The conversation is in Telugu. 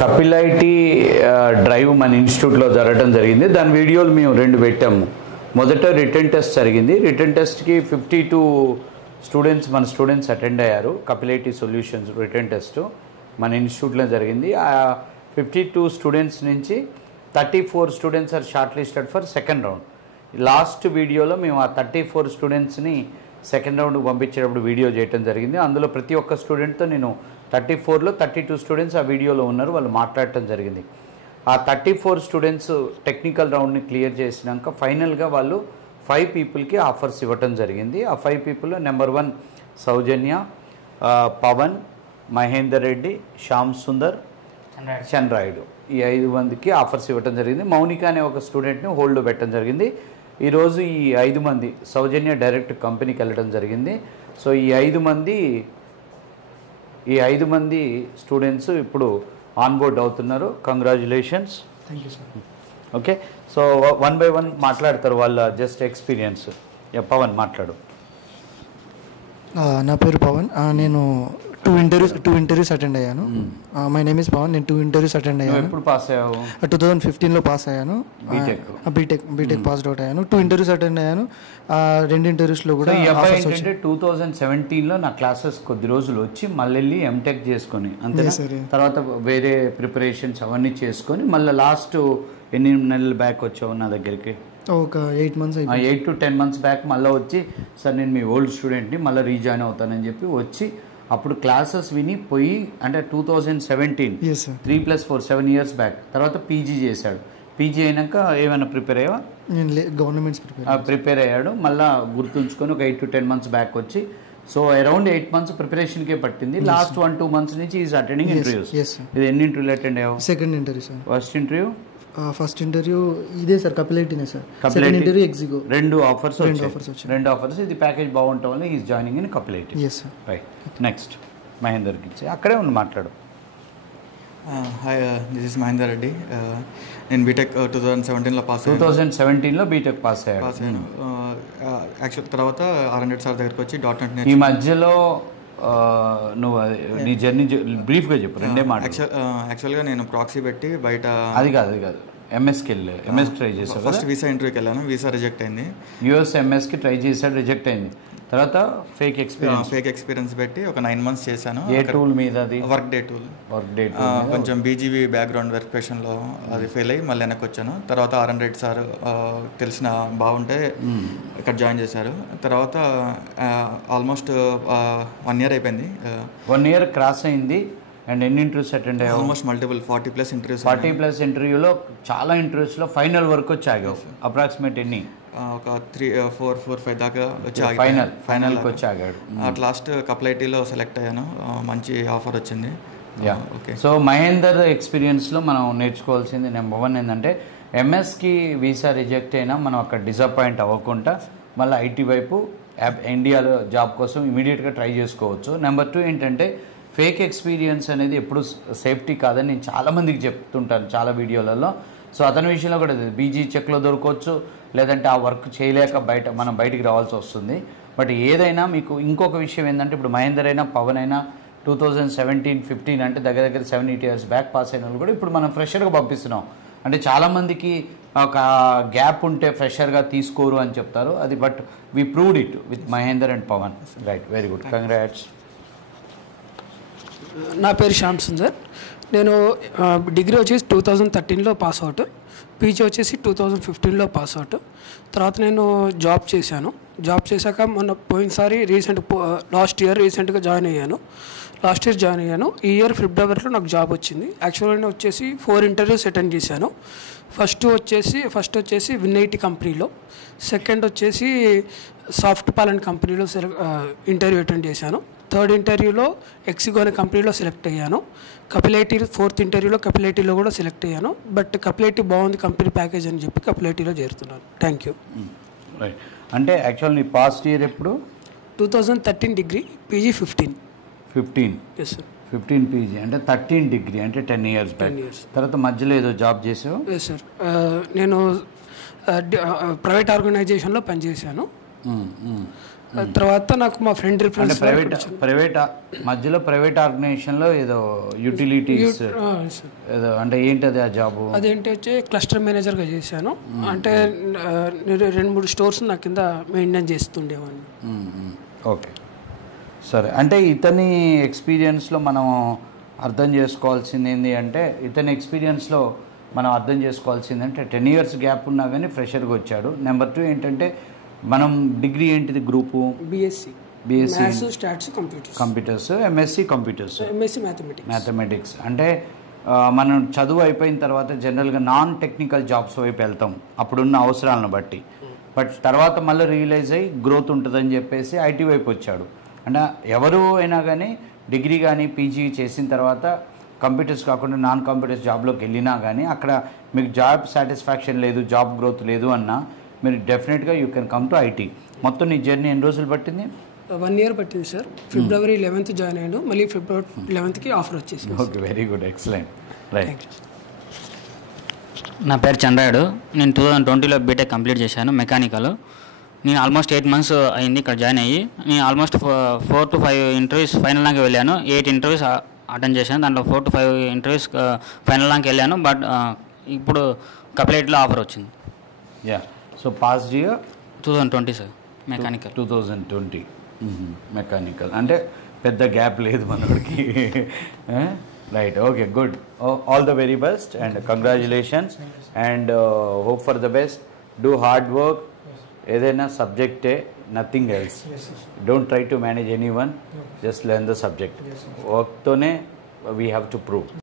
కపిల్ ఐటీ డ్రైవ్ మన ఇన్స్టిట్యూట్లో జరగడం జరిగింది. దాని వీడియోలు మేము 2 పెట్టాము. మొదట రిటర్న్ టెస్ట్ జరిగింది. రిటర్న్ టెస్ట్కి 52 స్టూడెంట్స్ మన స్టూడెంట్స్ అటెండ్ అయ్యారు. Kapil IT solutions written test మన ఇన్స్టిట్యూట్లో జరిగింది. ఆ 52 స్టూడెంట్స్ నుంచి 34 students are shortlisted for second round. Last వీడియోలో మేము ఆ 34 స్టూడెంట్స్ని సెకండ్ రౌండ్కి పంపించేటప్పుడు వీడియో చేయడం జరిగింది. అందులో ప్రతి ఒక్క స్టూడెంట్తో నేను 34లో 32 స్టూడెంట్స్ ఆ వీడియోలో ఉన్నారు, వాళ్ళు మాట్లాడటం జరిగింది. ఆ 34 స్టూడెంట్స్ టెక్నికల్ రౌండ్ని క్లియర్ చేసినాక ఫైనల్గా వాళ్ళు 5 పీపుల్కి ఆఫర్స్ ఇవ్వటం జరిగింది. ఆ 5 పీపుల్లో నెంబర్ 1 సౌజన్య, పవన్, మహేందర్ రెడ్డి, శ్యామ్ సుందర్, చంద్రాయుడు, ఈ 5 మందికి ఆఫర్స్ ఇవ్వటం జరిగింది. మౌనిక అనే ఒక స్టూడెంట్ని హోల్డ్లో పెట్టడం జరిగింది. ఈరోజు ఈ 5 మంది సౌజన్య డైరెక్ట్ కంపెనీకి వెళ్ళడం జరిగింది. సో ఈ 5 మంది స్టూడెంట్స్ ఇప్పుడు ఆన్బోర్డ్ అవుతున్నారు. Congratulations. Thank you sir. Okay, so 1 by 1 మాట్లాడతారు వాళ్ళ జస్ట్ ఎక్స్పీరియన్స్. పవన్ మాట్లాడు. నా పేరు పవన్. నేను టూ ఇంటర్వ్యూస్ అటెండ్ అయ్యాను. My name is Pavan. నేను 2 ఇంటర్వ్యూస్ అటెండ్ అయ్యాను. ఎప్పుడు పాస్ అయ్యావు? 2015లో పాస్ అయ్యాను. బీటెక్ పాస్డ్ అవుట్ అయ్యాను. 2 ఇంటర్వ్యూస్ అటెండ్ అయ్యాను. 2 ఇంటర్వ్యూస్లో కూడా 2017లో నా క్లాసెస్ కొద్ది రోజులు వచ్చి మళ్ళీ వెళ్ళి ఎంటెక్ చేసుకొని అంతే, తర్వాత వేరే ప్రిపరేషన్స్ అవన్నీ చేసుకొని మళ్ళీ లాస్ట్ ఎన్ని నెలలు బ్యాక్ వచ్చావు నా దగ్గరికి? ఒక 8 months 8 to 10 months బ్యాక్ మళ్ళీ వచ్చి, సార్ నేను మీ ఓల్డ్ స్టూడెంట్ని మళ్ళీ రీజాయిన్ అవుతానని చెప్పి వచ్చి అప్పుడు క్లాసెస్ విని పోయి, అంటే 2017 3+4 7 years బ్యాక్. తర్వాత పీజీ చేశాడు. పీజీ అయినాక ఏమైనా ప్రిపేర్ అయ్యావా? గవర్నమెంట్స్ ప్రిపేర్ అయ్యాడు. మళ్ళీ గుర్తుంచుకొని ఒక 8 to 10 months బ్యాక్ వచ్చి, సో అరౌండ్ 8 months ప్రిపరేషన్కే పట్టింది. లాస్ట్ 1-2 months నుంచి ఈజ్ అటెండింగ్ ఇంటర్వ్యూస్. ఇది ఎన్ని ఇంటర్వ్యూలు అటెండ్ అయ్యావు? Second interview sir. First interview ఇదే సార్, కపిల్ ఐటీనే sir. Second interview Ixigo. 2 offers వచ్చాయి. ఇది ప్యాకేజ్ బాగుంటాం వల్ల is joining in Kapil IT. Yes sir. Right, next మహేందర్కి ఇచ్చి అక్కడే ఉండి మాట్లాడు. Hi, this is Mahender Reddy. నేను బీటెక్ 2017లో పాస్ అయ్యాను. 2017లో బీటెక్ పాస్ అయ్యాను. యాక్చువల్ తర్వాత R&D సార్ దగ్గరికి వచ్చి .NET ఈ మధ్యలో నువ్వు నీ జర్నీ బ్రీఫ్గా చెప్పు, 2 మాట. యాక్చువల్గా నేను ప్రాక్సీ పెట్టి బయట అది కాదు ఎంఎస్కి వెళ్ళి ఎంఎస్ ట్రై చేసావు. ఫస్ట్ వీసా ఇంటర్వ్యూకి వెళ్ళాను, వీసా రిజెక్ట్ అయింది. యూఎస్ ఎంఎస్కి ట్రై చేశాడు, రిజెక్ట్ అయింది. తర్వాత ఫేక్ ఎక్స్పీరియన్స్ పెట్టి ఒక 9 months చేశాను. ఏ టూల్ మీద? అది వర్క్ డే టూల్. కొంచెం బీజీవీ బ్యాక్గ్రౌండ్ వెరిఫికేషన్లో అది ఫెయిల్ అయ్యి మళ్ళీ వెనక్కి వచ్చాను. తర్వాత R&D సార్ తెలిసిన బాగుంటే ఇక్కడ జాయిన్ చేశారు. తర్వాత ఆల్మోస్ట్ 1 year అయిపోయింది. 1 year క్రాస్ అయింది. అండ్ ఎన్ని ఇంటర్వ్యూస్ అటెండ్ అయ్యావు? Almost multiple 40+ interviews. 40+ ఇంటర్వ్యూలో చాలా ఇంటర్వ్యూస్లో ఫైనల్ వరకు వచ్చి ఆగావు. అప్రాక్సిమేట్ ఎన్ని? ఒక 3-4-5 దాకా వచ్చి ఫైనల్కి వచ్చి ఆగాడు. అట్ లాస్ట్ కపిల్ ఐటీలో సెలెక్ట్ అయ్యాను. మంచి ఆఫర్ వచ్చింది. ఓకే, సో మహేందర్ ఎక్స్పీరియన్స్లో మనం నేర్చుకోవాల్సింది నెంబర్ 1 ఏంటంటే, ఎంఎస్కి వీసా రిజెక్ట్ అయినా మనం అక్కడ డిసప్పాయింట్ అవ్వకుండా మళ్ళీ ఐటీ వైపు ఇండియాలో జాబ్ కోసం ఇమీడియట్గా ట్రై చేసుకోవచ్చు. నెంబర్ 2 ఏంటంటే, ఫేక్ ఎక్స్పీరియన్స్ అనేది ఎప్పుడు సేఫ్టీ కాదని నేను చాలామందికి చెప్తుంటాను చాలా వీడియోలలో. సో అతని విషయంలో కూడా బీజీ చెక్లో దొరకవచ్చు, లేదంటే ఆ వర్క్ చేయలేక మనం బయటికి రావాల్సి వస్తుంది. బట్ ఏదైనా మీకు ఇంకొక విషయం ఏంటంటే, ఇప్పుడు మహేందర్ అయినా పవన్ అయినా 2017-15 అంటే దగ్గర 7-8 years బ్యాక్ పాస్ అయిన వాళ్ళు కూడా ఇప్పుడు మనం ఫ్రెషర్గా పంపిస్తున్నాం. అంటే చాలామందికి ఒక గ్యాప్ ఉంటే ఫ్రెషర్గా తీసుకోరు అని చెప్తారు. అది but we proved it with Mahender and Pavan. Right, very good, congrats. నా పేరు శ్యామ్ సుందర్. నేను డిగ్రీ వచ్చేసి 2013లో పాస్ అవుట్, పీజీ వచ్చేసి 2015లో పాస్ అవుట్. తర్వాత నేను జాబ్ చేశాక మొన్న పోయినసారి లాస్ట్ ఇయర్ రీసెంట్గా జాయిన్ అయ్యాను. ఈ ఇయర్ ఫిబ్రవరిలో నాకు జాబ్ వచ్చింది. యాక్చువల్గా నేను వచ్చేసి 4 ఇంటర్వ్యూస్ అటెండ్ చేశాను. ఫస్ట్ వచ్చేసి విన్-ఐటీ కంపెనీలో, సెకండ్ వచ్చేసి సాఫ్ట్ పాలెంట్ కంపెనీలో ఇంటర్వ్యూ అటెండ్ చేశాను. థర్డ్ ఇంటర్వ్యూలో ఎక్సిగో అనే కంపెనీలో సెలెక్ట్ అయ్యాను. కపిల్ ఐటీ 4th ఇంటర్వ్యూలో కపిల్ ఐటీలో కూడా సెలెక్ట్ అయ్యాను. బట్ కపిల్ ఐటీ బాగుంది కంపెనీ ప్యాకేజ్ అని చెప్పి కపిల్ ఐటీలో చేరుతున్నాను. Thank you. రైట్, అంటే యాక్చువల్ నీ పాస్ట్ ఇయర్ ఎప్పుడు? 2013 degree, PG 15. Yes sir. 15 PG అంటే 13 డిగ్రీ అంటే 10 years బ్యాక్. తర్వాత మధ్యలో ఏదో జాబ్ చేసావు? ఎస్ సార్, నేను ప్రైవేట్ ఆర్గనైజేషన్లో పనిచేశాను. తర్వాత నాకు మా ఫ్రెండ్ అంటే రిఫరెన్స్ ప్రైవేట్ మధ్యలో ప్రైవేట్ ఆర్గనైజేషన్లో ఏదో యూటిలిటీస్ ఏదో అంటే ఏంటది ఆ జాబ్? అదేంటి వచ్చి క్లస్టర్ మేనేజర్గా చేశాను. అంటే 2-3 స్టోర్స్ నా కింద మెయింటైన్ చేస్తుండేవాడిని. ఓకే, సరే. అంటే ఇతని ఎక్స్పీరియన్స్లో మనం అర్థం చేసుకోవాల్సింది ఏంటి అంటే, ఇతని ఎక్స్పీరియన్స్లో మనం అర్థం చేసుకోవాల్సింది అంటే 10 years గ్యాప్ ఉన్నా కానీ ఫ్రెషర్గా వచ్చాడు. నెంబర్ 2 ఏంటంటే, మనం డిగ్రీ ఏంటిది group? BSc stats computers, MSc computers, MSc mathematics. అంటే మనం చదువు అయిపోయిన తర్వాత జనరల్గా నాన్ టెక్నికల్ జాబ్స్ వైపు వెళ్తాం అప్పుడున్న అవసరాలను బట్టి. బట్ తర్వాత మళ్ళీ రియలైజ్ అయ్యి గ్రోత్ ఉంటుందని చెప్పేసి ఐటీ వైపు వచ్చాడు. అంటే ఎవరు అయినా కానీ డిగ్రీ కానీ పీజీ చేసిన తర్వాత కంప్యూటర్స్ కాకుండా నాన్ కంప్యూటర్స్ జాబ్లోకి వెళ్ళినా కానీ అక్కడ మీకు జాబ్ సాటిస్ఫాక్షన్ లేదు, జాబ్ గ్రోత్ లేదు అన్నా మీరు డెఫినెట్గా you can come to IT. మొత్తం నీ జర్నీ ఎన్ని రోజులు పట్టింది? 1 year పట్టింది సార్. February 11th జాయిన్ అయ్యాను. మళ్ళీ February 11th ఆఫర్ వచ్చేసి. Okay, very good, excellent, right. నా పేరు చంద్రాయుడు. నేను 2020లో బీటెక్ కంప్లీట్ చేశాను మెకానికల్. నేను ఆల్మోస్ట్ 8 months అయింది ఇక్కడ జాయిన్ అయ్యి. నేను ఆల్మోస్ట్ 4 to 5 ఇంటర్వ్యూస్ ఫైనల్ దాకా వెళ్ళాను. 8 interviews అటెండ్ చేశాను. దాంట్లో 4 to 5 ఇంటర్వ్యూస్ ఫైనల్ దాకా వెళ్ళాను. బట్ ఇప్పుడు కప్లేట్లో ఆఫర్ వచ్చింది. Yeah, so pass year 2020 sir mechanical. 2020 mechanical అంటే పెద్ద గ్యాప్ లేదు మనోడికి. Right, okay, good. All the very best and congratulations and hope for the best. Do hard work. ఏదైనా సబ్జెక్టే, nothing else. Don't try to manage anyone, just learn the subject. వర్క్తోనే వీ హ్యావ్ టు ప్రూవ్.